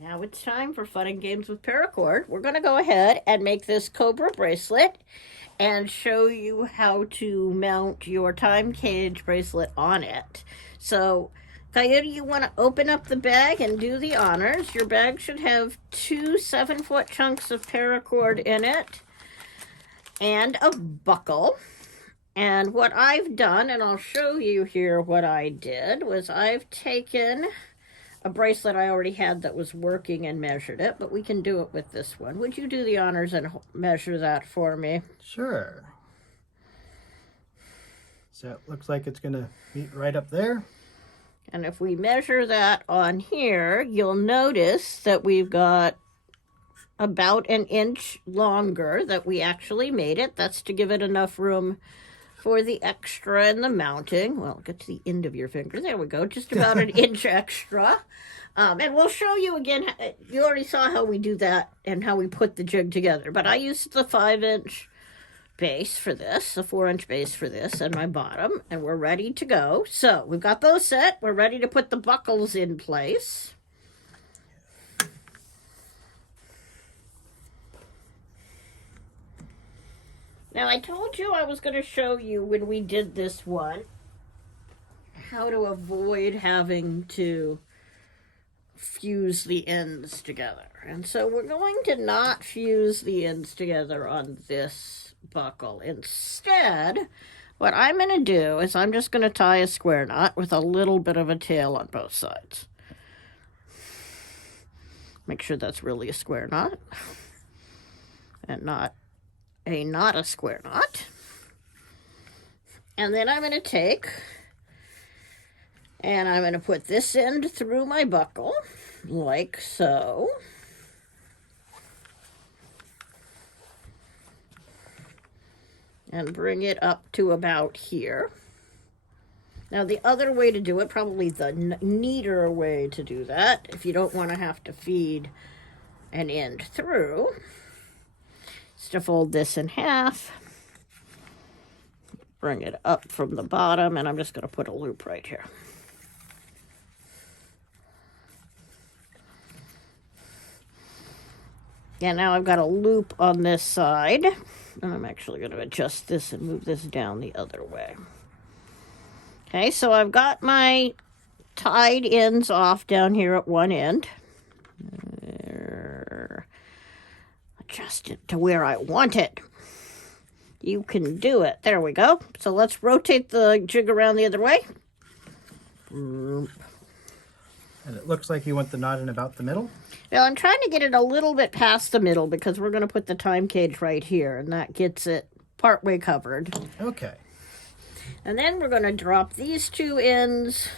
Now it's time for fun and games with Paracord. We're going to go ahead and make this Cobra bracelet and show you how to mount your time cage bracelet on it. So, Coyote, you want to open up the bag and do the honors. Your bag should have two 7-foot chunks of paracord in it and a buckle. And what I've done, and I'll show you here what I did, was I've taken a bracelet I already had that was working and measured it, but we can do it with this one. Would you do the honors and measure that for me? Sure. So it looks like it's going to meet right up there. And if we measure that on here, you'll notice that we've got about an inch longer that we actually made it. That's to give it enough room for the extra and the mounting. Well, get to the end of your finger. There we go. Just about an inch extra. And we'll show you again. You already saw how we do that and how we put the jig together. But I used the 5-inch base for this, the 4-inch base for this, and my bottom. And we're ready to go. So we've got those set. We're ready to put the buckles in place. Now, I told you I was going to show you when we did this one how to avoid having to fuse the ends together. And so we're going to not fuse the ends together on this buckle. Instead, what I'm going to do is I'm just going to tie a square knot with a little bit of a tail on both sides. Make sure that's really a square knot and not a square knot. And then I'm going to take and I'm going to put this end through my buckle like so. And bring it up to about here. Now the other way to do it, probably the neater way to do that, if you don't want to have to feed an end through, to fold this in half, bring it up from the bottom, and I'm just going to put a loop right here. And now I've got a loop on this side, and I'm actually going to adjust this and move this down the other way. Okay, so I've got my tied ends off down here at one end. Adjust it to where I want it. You can do it. There we go. So let's rotate the jig around the other way. And it looks like you want the knot in about the middle. Well, I'm trying to get it a little bit past the middle because we're going to put the time cage right here, and that gets it partway covered. Okay. And then we're going to drop these two ends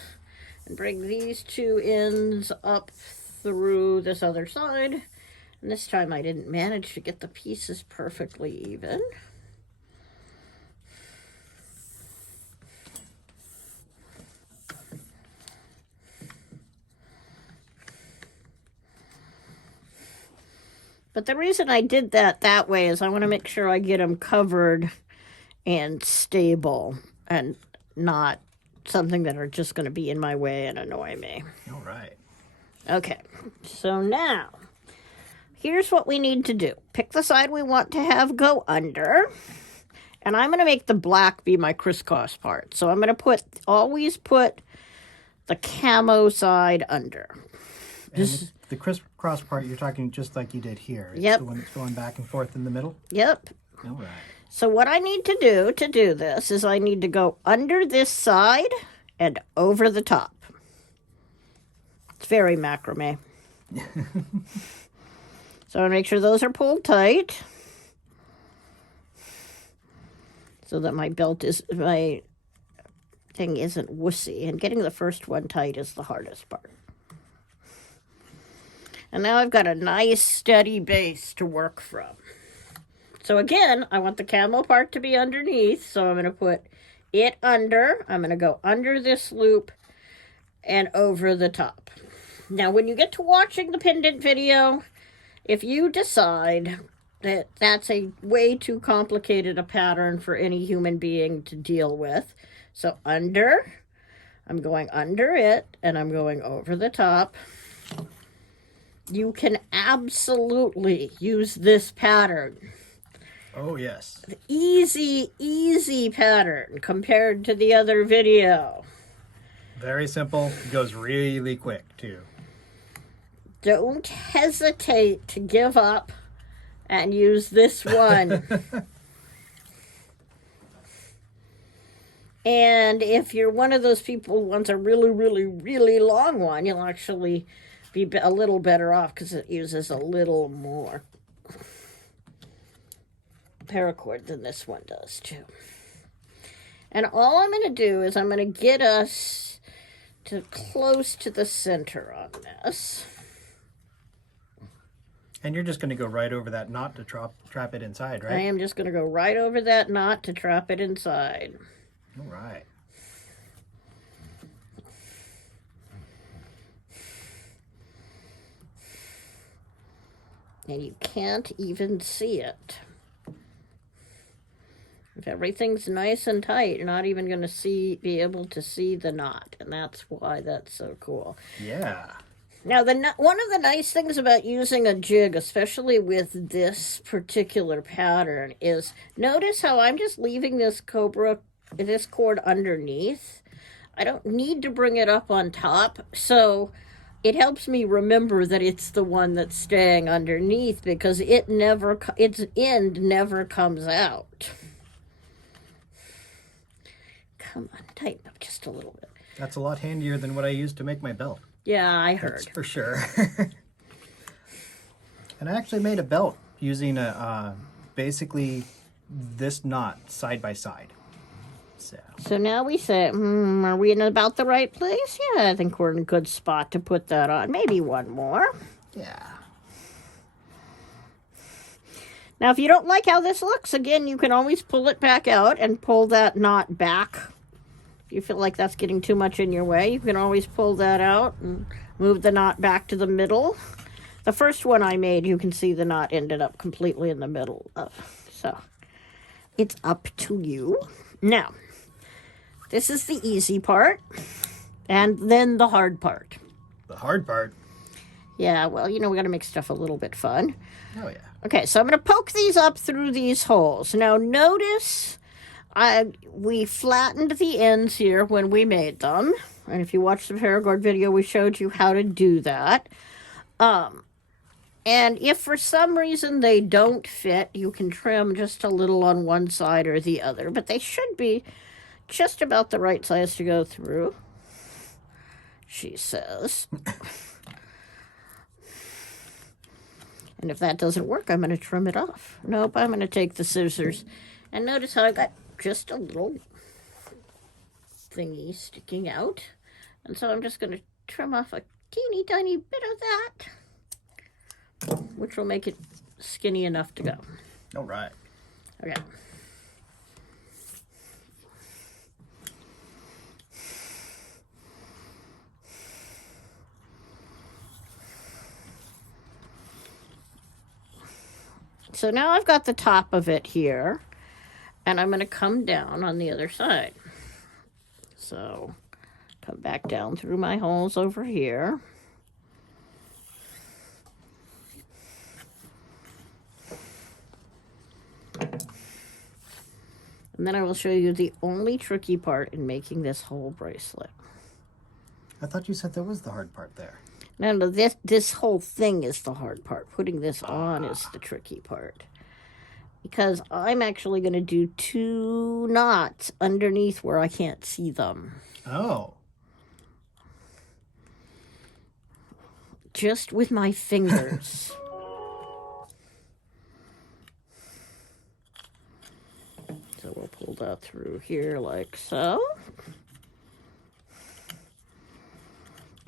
and bring these two ends up through this other side. And this time I didn't manage to get the pieces perfectly even. But the reason I did that way is I want to make sure I get them covered and stable and not something that are just going to be in my way and annoy me. All right. Okay, so now here's what we need to do. Pick the side we want to have go under. And I'm going to make the black be my crisscross part. So I'm going to always put the camo side under. And the crisscross part, you're talking just like you did here. It's Yep. the one that's going back and forth in the middle? Yep. All right. So what I need to do this is I need to go under this side and over the top. It's very macrame. So I make sure those are pulled tight so that my thing isn't wussy. And getting the first one tight is the hardest part. And now I've got a nice steady base to work from. So again, I want the camo part to be underneath, so I'm going to put it under. I'm going to go under this loop and over the top. Now, when you get to watching the pendant video, if you decide that that's a way too complicated a pattern for any human being to deal with, so under, I'm going under it, and I'm going over the top. you can absolutely use this pattern. Oh, yes. Easy, easy pattern compared to the other video. Very simple. Goes really quick, too. Don't hesitate to give up and use this one. And if you're one of those people who wants a really, really, really long one, you'll actually be a little better off because it uses a little more paracord than this one does too. And all I'm going to do is I'm going to get us to close to the center on this. And you're just going to go right over that knot to trap it inside, right? I am just going to go right over that knot to trap it inside. All right. And you can't even see it. If everything's nice and tight, you're not even going to be able to see the knot. And that's why that's so cool. Yeah. Now, one of the nice things about using a jig, especially with this particular pattern, is notice how I'm just leaving this cord underneath. I don't need to bring it up on top, so it helps me remember that it's the one that's staying underneath because its end never comes out. Come on, tighten up just a little bit. That's a lot handier than what I used to make my belt. Yeah, I heard. That's for sure. And I actually made a belt using basically this knot side by side. So now we say, are we in about the right place? Yeah, I think we're in a good spot to put that on. Maybe one more. Yeah. Now, if you don't like how this looks, again, you can always pull it back out and pull that knot back. If you feel like that's getting too much in your way, you can always pull that out and move the knot back to the middle. The first one I made, you can see the knot ended up completely in the middle. So it's up to you. Now, this is the easy part, and then the hard part. The hard part? Yeah, well, we got to make stuff a little bit fun. Oh, yeah. Okay, so I'm going to poke these up through these holes. Now, notice we flattened the ends here when we made them. And if you watch the Paracord video, we showed you how to do that. And if for some reason they don't fit, you can trim just a little on one side or the other. But they should be just about the right size to go through, she says. And if that doesn't work, I'm going to trim it off. Nope, I'm going to take the scissors. And notice how I got just a little thingy sticking out. And so I'm just going to trim off a teeny tiny bit of that, which will make it skinny enough to go. All right. Okay. So now I've got the top of it here, and I'm going to come down on the other side. So come back down through my holes over here. And then I will show you the only tricky part in making this whole bracelet. I thought you said that was the hard part there. No, this whole thing is the hard part. Putting this on is the tricky part. Because I'm actually going to do 2 knots underneath where I can't see them. Oh. Just with my fingers. So we'll pull that through here like so.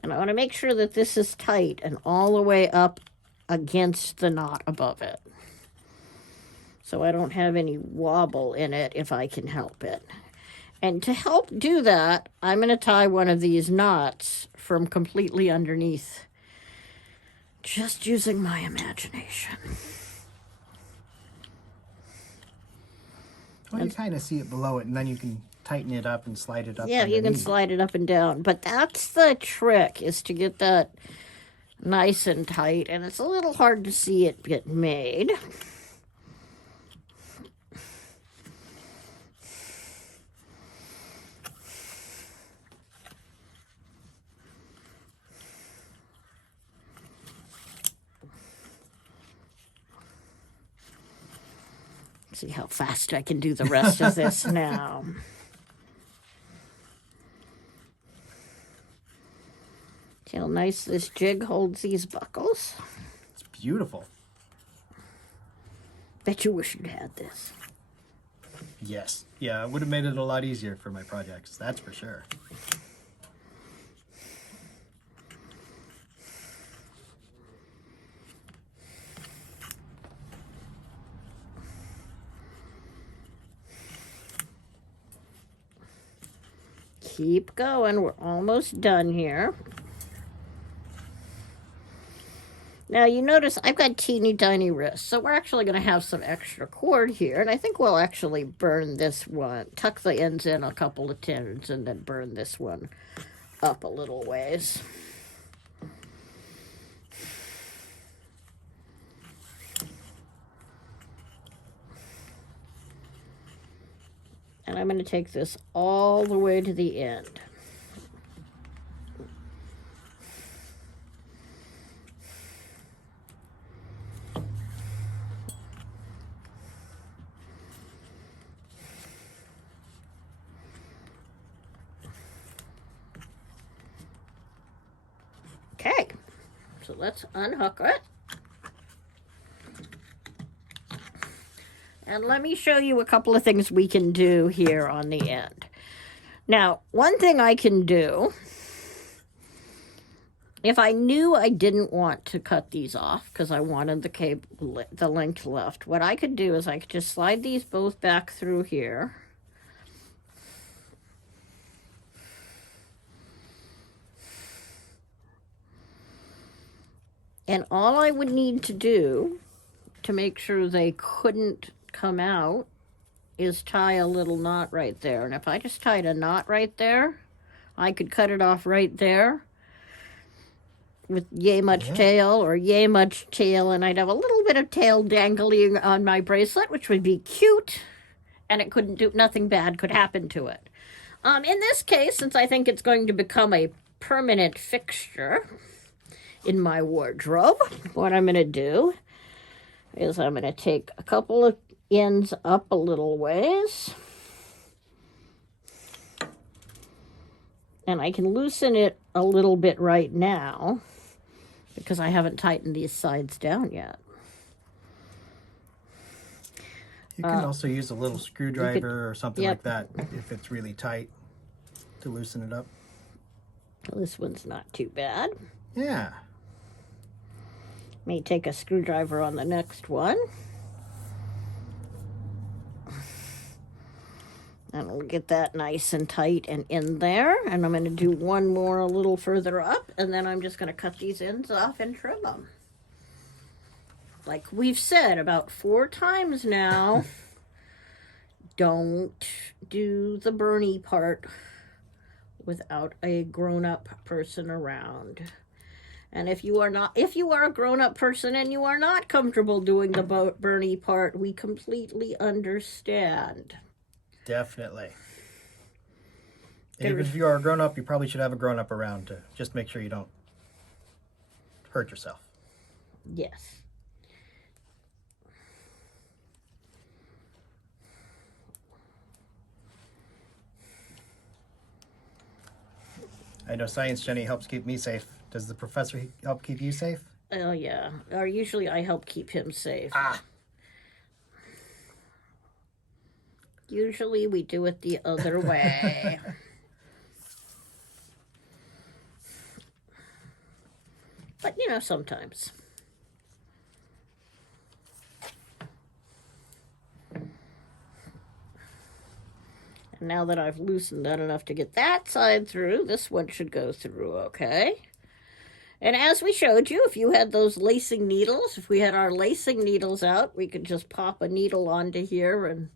And I want to make sure that this is tight and all the way up against the knot above it. So I don't have any wobble in it if I can help it. And to help do that, I'm going to tie one of these knots from completely underneath. Just using my imagination. Well, you kind of see it below it, and then you can tighten it up and slide it up. Yeah, you can slide it up and down. But that's the trick, is to get that nice and tight, and it's a little hard to see it get made. See how fast I can do the rest of this now. See how nice this jig holds these buckles? It's beautiful. Bet you wish you'd had this. Yes. Yeah, it would have made it a lot easier for my projects, that's for sure. Keep going. We're almost done here. Now you notice I've got teeny tiny wrists, so we're actually going to have some extra cord here, and I think we'll actually burn this one, tuck the ends in a couple of tins, and then burn this one up a little ways. And I'm going to take this all the way to the end. Okay, so let's unhook it. And let me show you a couple of things we can do here on the end. Now, one thing I can do, if I knew I didn't want to cut these off because I wanted the cable, the length left, what I could do is I could just slide these both back through here. And all I would need to do to make sure they couldn't come out is tie a little knot right there. And if I just tied a knot right there, I could cut it off right there with yay much tail or yay much tail, and I'd have a little bit of tail dangling on my bracelet, which would be cute, and it couldn't do, nothing bad could happen to it. In this case, since I think it's going to become a permanent fixture in my wardrobe, what I'm going to do is I'm going to take a couple of ends up a little ways, and I can loosen it a little bit right now because I haven't tightened these sides down yet. You can also use a little screwdriver or something like that if it's really tight to loosen it up. This one's not too bad. Yeah. May take a screwdriver on the next one. And we'll get that nice and tight and in there. And I'm going to do one more a little further up, and then I'm just going to cut these ends off and trim them. Like we've said about 4 times now, don't do the Bernie part without a grown-up person around. And if you are a grown-up person and you are not comfortable doing the Bernie part, we completely understand. Definitely. Even if you are a grown-up, you probably should have a grown-up around to just make sure you don't hurt yourself. Yes. I know Science Jenny helps keep me safe. Does the professor help keep you safe? Oh, yeah. Or usually I help keep him safe. Usually we do it the other way. But, you know, sometimes. And now that I've loosened that enough to get that side through, this one should go through okay. And as we showed you, if you had those lacing needles, if we had our lacing needles out, we could just pop a needle onto here and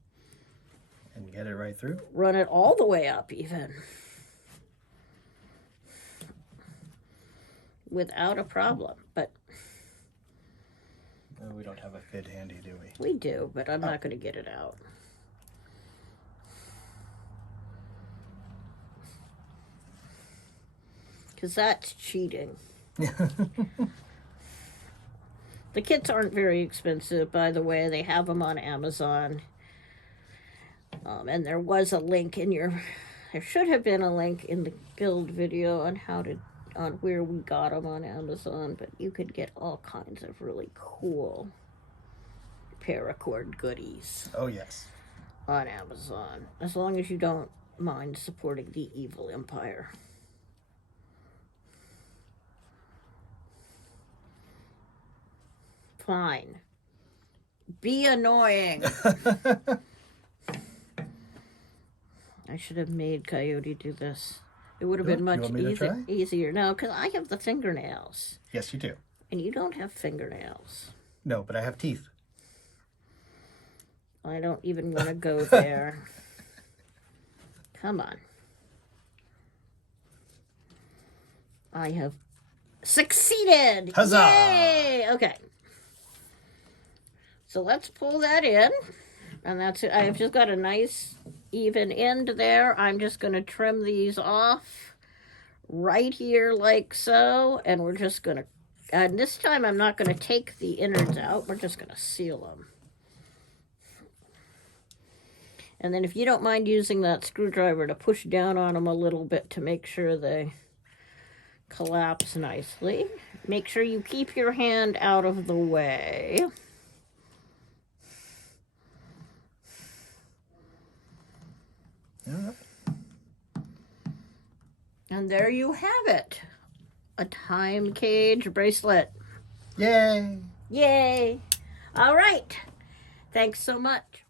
get it right through. Run it all the way up even. without a problem. But we don't have a fid handy, do we? We do, but I'm not going to get it out. Because that's cheating. The kits aren't very expensive, by the way. They have them on Amazon. And there was a link in there should have been a link in the build video on on where we got them on Amazon, but you could get all kinds of really cool paracord goodies. Oh, yes. On Amazon, as long as you don't mind supporting the evil empire. Fine. Be annoying. I should have made Coyote do this. It would have been much easier. No, because I have the fingernails. Yes, you do. And you don't have fingernails. No, but I have teeth. I don't even want to go there. Come on. I have succeeded. Huzzah! Yay! Okay. So let's pull that in. And that's it. I've just got a nice even end there. I'm just going to trim these off right here like so. And we're just going to, and this time I'm not going to take the innards out. We're just going to seal them. And then if you don't mind using that screwdriver to push down on them a little bit to make sure they collapse nicely. Make sure you keep your hand out of the way. Yeah. And there you have it. A time cage bracelet. Yay! Yay! All right. Thanks so much.